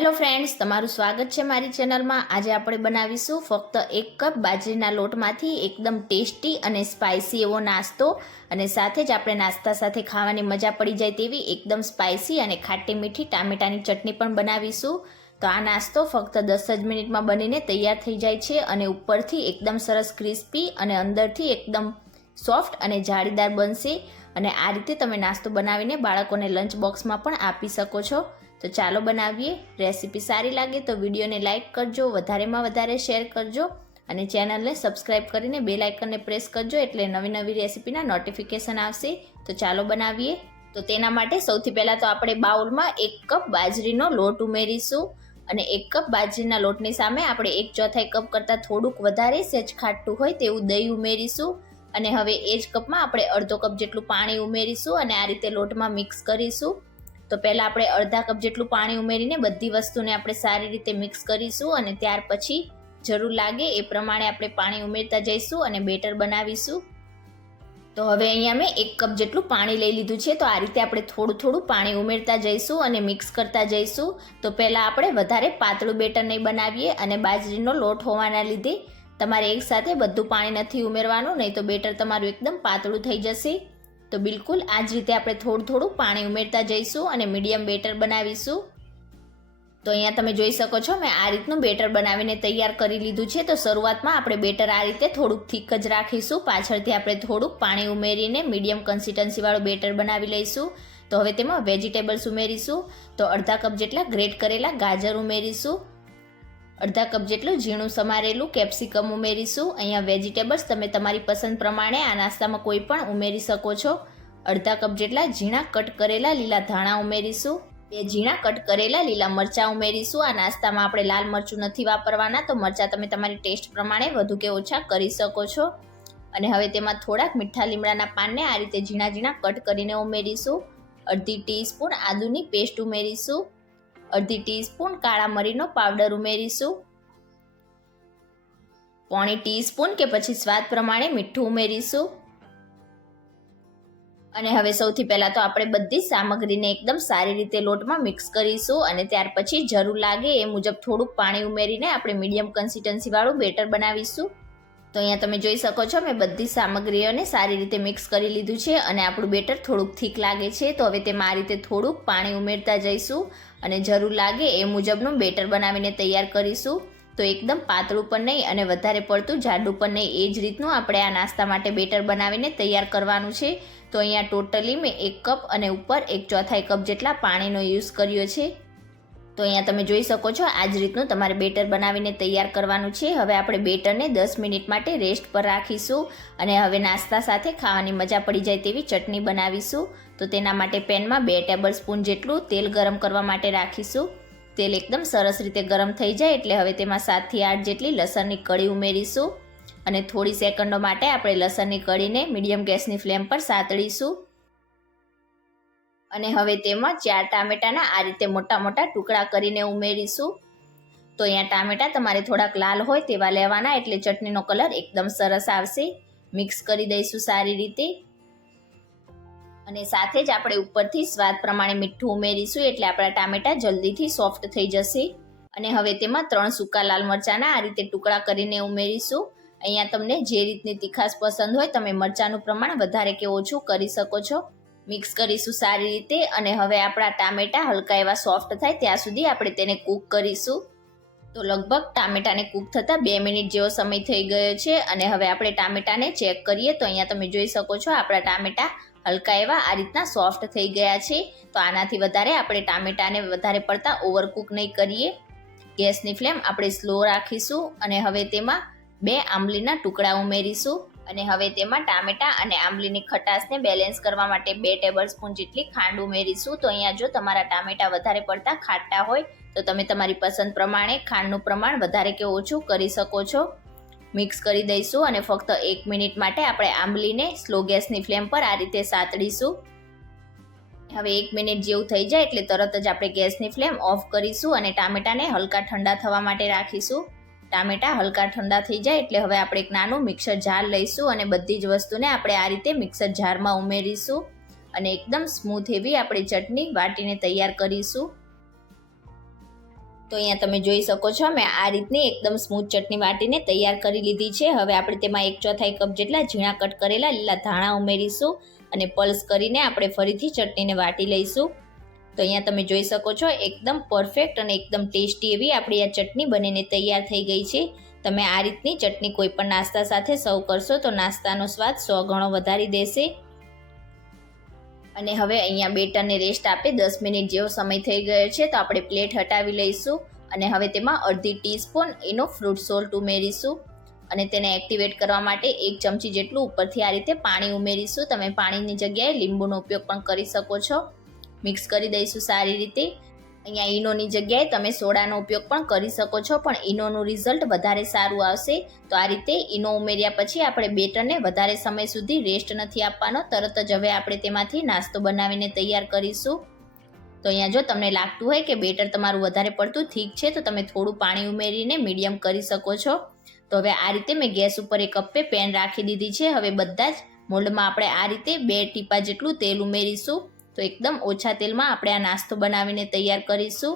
Hello friends, તમારું સ્વાગત છે મારી ચેનલમાં। આજે આપણે બનાવીશું ફક્ત 1 કપ બાજરીના લોટમાંથી એકદમ ટેસ્ટી અને સ્પાઇસી એવો નાસ્તો, અને સાથે જ આપણે નાસ્તા સાથે ખાવાની મજા પડી જાય તેવી એકદમ સ્પાઇસી અને ખાટી મીઠી ટામેટાની ચટણી પણ બનાવીશું। તો આ નાસ્તો ફક્ત 10 જ મિનિટમાં બનીને તૈયાર થઈ જાય છે અને ઉપરથી એકદમ સરસ ક્રિસ્પી અને અંદરથી એકદમ સોફ્ટ અને જાળીદાર બનશે। અને આ રીતે તમે નાસ્તો બનાવીને બાળકોને લંચ બોક્સમાં પણ આપી શકો છો। તો ચાલો બનાવીએ। રેસીપી સારી લાગે તો વિડીયોને લાઇક કરજો, વધારેમાં વધારે શેર કરજો અને ચેનલને સબસ્ક્રાઈબ કરીને બેલ આઇકનને પ્રેસ કરજો, એટલે નવી નવી રેસીપીના નોટિફિકેશન આવશે। તો ચાલો બનાવીએ। તો તેના માટે સૌથી પહેલાં તો આપણે બાઉલમાં 1 કપ બાજરીનો લોટ ઉમેરીશું અને 1 કપ બાજરીના લોટની સામે આપણે 1/4 કપ કરતાં થોડુંક વધારે સહેજ ખાટું હોય તેવું દહીં ઉમેરીશું। અને હવે એ જ કપમાં આપણે અડધો કપ જેટલું પાણી ઉમેરીશું અને આ રીતે લોટમાં મિક્સ કરીશું। તો પહેલાં આપણે અડધા કપ જેટલું પાણી ઉમેરીને બધી વસ્તુને આપણે સારી રીતે મિક્સ કરીશું અને ત્યાર પછી જરૂર લાગે એ પ્રમાણે આપણે પાણી ઉમેરતા જઈશું અને બેટર બનાવીશું। તો હવે અહીંયા મેં 1 કપ જેટલું પાણી લઈ લીધું છે। તો આ રીતે આપણે થોડું થોડું પાણી ઉમેરતા જઈશું અને મિક્સ કરતા જઈશું। તો પહેલાં આપણે વધારે પાતળું બેટર નહીં બનાવીએ અને બાજરીનો લોટ હોવાના લીધે તમારે એકસાથે બધું પાણી નથી ઉમેરવાનું, નહીં તો બેટર તમારું એકદમ પાતળું થઈ જશે। તો બિલકુલ આ જ રીતે આપણે થોડું થોડું પાણી ઉમેરતા જઈશું અને મીડિયમ બેટર બનાવીશું। તો અહીંયા તમે જોઈ શકો છો મેં આ રીતનું બેટર બનાવીને તૈયાર કરી લીધું છે। તો શરૂઆતમાં આપણે બેટર આ રીતે થોડુંક થીક જ રાખીશું, પાછળથી આપણે થોડુંક પાણી ઉમેરીને મીડિયમ કન્સિસ્ટન્સીવાળું બેટર બનાવી લઈશું। તો હવે તેમાં વેજીટેબલ્સ ઉમેરીશું। તો અડધા કપ જેટલા ગ્રેટ કરેલા ગાજર ઉમેરીશું, અડધા કપ જેટલું ઝીણું સમારેલું કેપ્સિકમ ઉમેરીશું। અહીંયા વેજીટેબલ્સ તમે તમારી પસંદ પ્રમાણે આ નાસ્તામાં કોઈ પણ ઉમેરી શકો છો। અડધા કપ જેટલા ઝીણા કટ કરેલા લીલા ધાણા ઉમેરીશું, 2 ઝીણા કટ કરેલા લીલા મરચાં ઉમેરીશું। આ નાસ્તામાં આપણે લાલ મરચું નથી વાપરવાના, તો મરચાં તમે તમારી ટેસ્ટ પ્રમાણે વધુ કે ઓછા કરી શકો છો। અને હવે તેમાં થોડાક મીઠા લીમડાના પાનને આ રીતે ઝીણા ઝીણા કટ કરીને ઉમેરીશું। અડધી ટીસ્પૂન આદુની પેસ્ટ ઉમેરીશું, અડધી ટીસ્પૂન કાળા મરીનો પાવડર ઉમેરીશું, 1/4 ટીસ્પૂન કે પછી સ્વાદ પ્રમાણે મીઠું ઉમેરીશું। અને હવે સૌથી પહેલાં તો આપણે બધી સામગ્રીને એકદમ સારી રીતે લોટમાં મિક્સ કરીશું અને ત્યાર પછી જરૂર લાગે એ મુજબ થોડુંક પાણી ઉમેરીને આપણે મીડિયમ કન્સિસ્ટન્સીવાળું બેટર બનાવીશું। તો અહીંયા તમે જોઈ શકો છો મેં બધી સામગ્રીઓને સારી રીતે મિક્સ કરી લીધું છે અને આપણું બેટર થોડુંક થીક લાગે છે। તો હવે તેમાં આ રીતે થોડુંક પાણી ઉમેરતા જઈશું અને જરૂર લાગે એ મુજબનું બેટર બનાવીને તૈયાર કરીશું। તો એકદમ પાતળું પણ નહીં અને વધારે પડતું જાડું પણ નહીં, એ જ રીતનું આપણે આ નાસ્તા માટે બેટર બનાવીને તૈયાર કરવાનું છે। તો અહીંયા ટોટલી મેં 1 કપ અને ઉપર 1/4 કપ જેટલા પાણીનો યુઝ કર્યો છે। તો અહીંયા તમે જોઈ શકો છો આ જ રીતનું તમારે બેટર બનાવીને તૈયાર કરવાનું છે। હવે આપણે બેટરને 10 મિનિટ માટે રેસ્ટ પર રાખીશું અને હવે નાસ્તા સાથે ખાવાની મજા પડી જાય તેવી ચટણી બનાવીશું। તો તેના માટે પેનમાં 2 ટેબલ સ્પૂન જેટલું તેલ ગરમ કરવા માટે રાખીશું। તેલ એકદમ સરસ રીતે ગરમ થઈ જાય એટલે હવે તેમાં 7 થી 8 જેટલી લસણની કળી ઉમેરીશું અને થોડી સેકન્ડો માટે આપણે લસણની કળીને મીડિયમ ગેસની ફ્લેમ પર સાતળીશું। અને હવે તેમાં 4 ટામેટાના આ રીતે મોટા મોટા ટુકડા કરીને ઉમેરીશું। તો અહીંયા ટામેટા તમારે થોડાક લાલ હોય તેવા લેવાના, એટલે ચટણીનો કલર એકદમ સરસ આવશે। મિક્સ કરી દઈશું સારી રીતે અને સાથે જ આપણે ઉપરથી સ્વાદ પ્રમાણે મીઠું ઉમેરીશું, એટલે આપણા ટામેટા જલ્દીથી સોફ્ટ થઈ જશે। અને હવે તેમાં 3 સૂકા લાલ મરચાંના આ રીતે ટુકડા કરીને ઉમેરીશું। અહીંયા તમને જે રીતની તીખાશ પસંદ હોય તમે મરચાંનું પ્રમાણ વધારે કે ઓછું કરી શકો છો। મિક્સ કરીશું સારી રીતે અને હવે આપણા ટામેટા હલકા એવા સોફ્ટ થાય ત્યાં સુધી આપણે તેને કૂક કરીશું। તો લગભગ ટામેટાને કૂક થતાં 2 મિનિટ જેવો સમય થઈ ગયો છે અને હવે આપણે ટામેટાને ચેક કરીએ। તો અહીંયા તમે જોઈ શકો છો આપણા ટામેટા હલકા એવા આ રીતના સોફ્ટ થઈ ગયા છે। તો આનાથી વધારે આપણે ટામેટાને વધારે પડતા ઓવરકૂક નહીં કરીએ। ગેસની ફ્લેમ આપણે સ્લો રાખીશું અને હવે તેમાં 2 આંબલીના ટુકડા ઉમેરીશું અને હવે તેમાં ટામેટા અને આંબલીની ખટાશને બેલેન્સ કરવા માટે 2 ટેબલ સ્પૂન જેટલી ખાંડ ઉમેરીશું। તો અહીંયા જો તમારા ટામેટા વધારે પડતા ખાટા હોય તો તમે તમારી પસંદ પ્રમાણે ખાંડનું પ્રમાણ વધારે કે ઓછું કરી શકો છો। મિક્સ કરી દઈશું અને ફક્ત 1 મિનિટ માટે આપણે આંબલીને સ્લો ગેસની ફ્લેમ પર આ રીતે સાતળીશું। હવે 1 મિનિટ જેવું થઈ જાય એટલે તરત જ આપણે ગેસની ફ્લેમ ઓફ કરીશું અને ટામેટાને હલકા ઠંડા થવા માટે રાખીશું। ટામેટા હલકા ઠંડા થઈ જાય એટલે હવે આપણે એક નાનું મિક્સર જાર લઈશું અને બધી જ વસ્તુને આપણે આ રીતે મિક્સર જારમાં ઉમેરીશું અને એકદમ સ્મૂથ એવી આપણી ચટણી વાટીને તૈયાર કરીશું। તો અહીંયા તમે જોઈ શકો છો મેં આ રીતની એકદમ સ્મૂથ ચટણી વાટીને તૈયાર કરી લીધી છે. હવે આપણે તેમાં 1/4 કપ જેટલા ઝીણા કટ કરેલા લીલા ધાણા ઉમેરીશું અને પલ્સ કરીને આપણે ફરીથી ચટણીને વાટી લઈશું. તો અહીંયા તમે જોઈ શકો છો એકદમ પરફેક્ટ અને એકદમ ટેસ્ટી એવી આપણી આ ચટણી બનીને તૈયાર થઈ ગઈ છે. તમે આ રીતની ચટણી કોઈ પણ નાસ્તા સાથે સર્વ કરશો તો નાસ્તાનો સ્વાદ 100 ગણો વધારી દેશે. અને હવે અહીંયા બેટરને રેસ્ટ આપે 10 મિનિટ જેવો સમય થઈ ગયો છે તો આપણે પ્લેટ હટાવી લઈશું અને હવે તેમાં અડધી ટીસ્પૂન એનો ફ્રૂટ સોલ્ટ ઉમેરીશું અને તેને એક્ટિવેટ કરવા માટે 1 ચમચી જેટલું ઉપરથી આ રીતે પાણી ઉમેરીશું. તમે પાણીની જગ્યાએ લીંબુનો ઉપયોગ પણ કરી શકો છો. મિક્સ કરી દઈશું સારી રીતે. અહીંયા ઈનોની જગ્યાએ તમે સોડાનો ઉપયોગ પણ કરી શકો છો, પણ ઈનોનું રિઝલ્ટ વધારે સારું આવશે. તો આ રીતે ઈનો ઉમેર્યા પછી આપણે બેટરને વધારે સમય સુધી રેસ્ટ નથી આપવાનો, તરત જ હવે આપણે તેમાંથી નાસ્તો બનાવીને તૈયાર કરીશું. તો અહીંયા જો તમને લાગતું હોય કે બેટર તમારું વધારે પડતું થીક છે તો તમે થોડું પાણી ઉમેરીને મીડિયમ કરી શકો છો. તો હવે આ રીતે મેં ગેસ ઉપર એક કપ્પે પેન રાખી દીધી છે. હવે બધા જ મોલ્ડમાં આપણે આ રીતે 2 ટીપા જેટલું તેલ ઉમેરીશું. તો એકદમ ઓછા તેલમાં આપણે આ નાસ્તો બનાવીને તૈયાર કરીશું.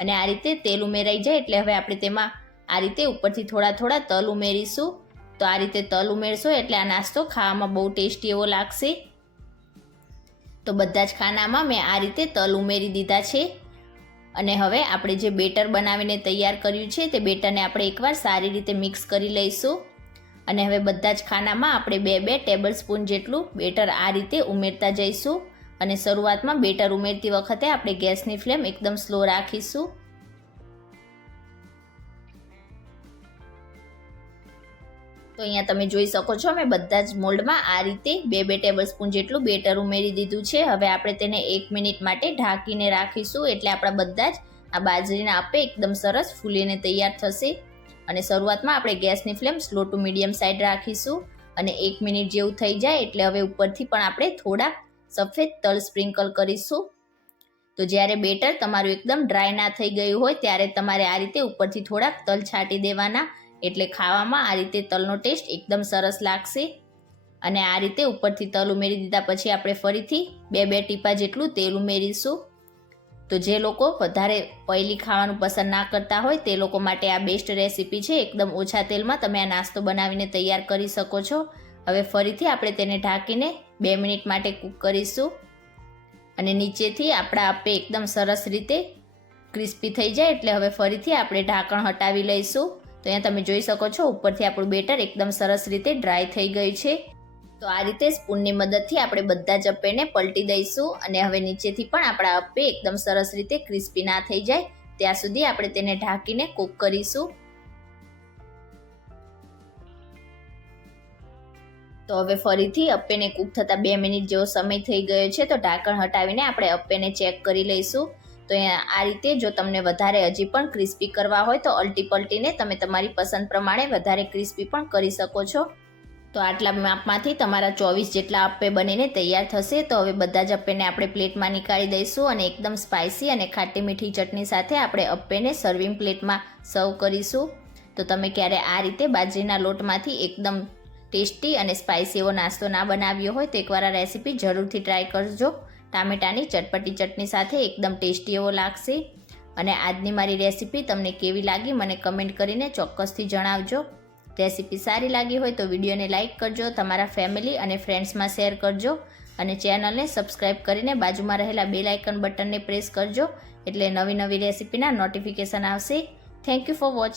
અને આ રીતે તેલ ઉમેરાઈ જાય એટલે હવે આપણે તેમાં આ રીતે ઉપરથી થોડા તલ ઉમેરીશું. તો આ રીતે તલ ઉમેરશો એટલે આ નાસ્તો ખાવામાં બહુ ટેસ્ટી એવો લાગશે. તો બધા જ ખાનામાં મેં આ રીતે તલ ઉમેરી દીધા છે. અને હવે આપણે જે બેટર બનાવીને તૈયાર કર્યું છે તે બેટરને આપણે એકવાર સારી રીતે મિક્સ કરી લઈશું. અને હવે બધા જ ખાનામાં આપણે 2 ટેબલ સ્પૂન જેટલું બેટર આ રીતે ઉમેરતા જઈશું. અને શરૂઆતમાં બેટર ઉમેરતી વખતે આપણે ગેસની ફ્લેમ એકદમ સ્લો રાખીશું. તો અહીંયા તમે જોઈ શકો છો મેં બધા જ મોલ્ડમાં આ રીતે 2 ટેબલ સ્પૂન જેટલું બેટર ઉમેરી દીધું છે. હવે આપણે તેને 1 મિનિટ માટે ઢાંકીને રાખીશું એટલે આપણા બધા જ આ બાજરીના આપે એકદમ સરસ ફૂલીને તૈયાર થશે. અને શરૂઆતમાં આપણે ગેસની flame slow to medium side રાખીશું. અને 1 મિનિટ જેવું થઈ જાય એટલે હવે ઉપરથી પણ આપણે થોડા સફેદ તલ સ્પ્રિંકલ કરીશું. તો જ્યારે બેટર તમારું એકદમ ડ્રાય ના થઈ ગયું હોય ત્યારે તમારે આ રીતે ઉપરથી થોડાક તલ છાંટી દેવાના, એટલે ખાવામાં આ રીતે તલનો ટેસ્ટ એકદમ સરસ લાગશે. અને આ રીતે ઉપરથી તલ ઉમેરી દીધા પછી આપણે ફરીથી 2 ટીપા જેટલું તેલ ઉમેરીશું. તો જે લોકો વધારે ઓઈલી ખાવાનું પસંદ ના કરતા હોય તે લોકો માટે આ બેસ્ટ રેસીપી છે. એકદમ ઓછા તેલમાં તમે આ નાસ્તો બનાવીને તૈયાર કરી શકો છો. હવે ફરીથી આપણે તેને ઢાંકીને 2 મિનિટ માટે કૂક કરીશું. અને નીચેથી આપણા આપે એકદમ સરસ રીતે ક્રિસ્પી થઈ જાય એટલે હવે ફરીથી આપણે ઢાંકણ હટાવી લઈશું. તો અહીંયા તમે જોઈ શકો છો ઉપરથી આપણું બેટર એકદમ સરસ રીતે ડ્રાય થઈ ગયું છે. તો આ રીતે સ્પૂનની મદદથી આપણે બધા જ અપ્પેને પલટી દઈશું. અને હવે નીચેથી પણ આપણા અપ્પે એકદમ સરસ રીતે ક્રિસ્પી ના થઈ જાય ત્યાં સુધી આપણે તેને ઢાંકીને કૂક કરીશું. તો હવે ફરીથી અપ્પેને કૂક થતાં 2 મિનિટ જેવો સમય થઈ ગયો છે. તો ઢાંકણ હટાવીને આપણે અપ્પેને ચેક કરી લઈશું. તો આ રીતે જો તમને વધારે હજી પણ ક્રિસ્પી કરવા હોય તો અલટી પલટીને તમે તમારી પસંદ પ્રમાણે વધારે ક્રિસ્પી પણ કરી શકો છો. તો આટલા માપમાંથી તમારા 24 જેટલા અપ્પે બનીને તૈયાર થશે. તો હવે બધા જ અપ્પેને આપણે પ્લેટમાં નીકાળી દઈશું અને એકદમ સ્પાઇસી અને ખાટી મીઠી ચટણી સાથે આપણે અપ્પેને સર્વિંગ પ્લેટમાં સર્વ કરીશું. તો તમે ક્યારે આ રીતે બાજરીના લોટમાંથી એકદમ ટેસ્ટી અને સ્પાઇસી એવો નાસ્તો ના બનાવ્યો હોય તો એકવાર આ રેસીપી જરૂરથી ટ્રાય કરજો. ટામેટાની ચટપટી ચટણી સાથે એકદમ ટેસ્ટી એવો લાગશે. અને આજની મારી રેસીપી તમને કેવી લાગી મને કમેન્ટ કરીને ચોક્કસથી જણાવજો. રેસીપી સારી લાગી હોય તો વિડીયોને લાઇક કરજો, તમારા ફેમિલી અને ફ્રેન્ડ્સમાં શેર કરજો અને ચેનલને સબસ્ક્રાઈબ કરીને બાજુમાં રહેલા બેલ આઇકન બટનને પ્રેસ કરજો એટલે નવી રેસીપીના નોટિફિકેશન આવશે. Thank you for watching.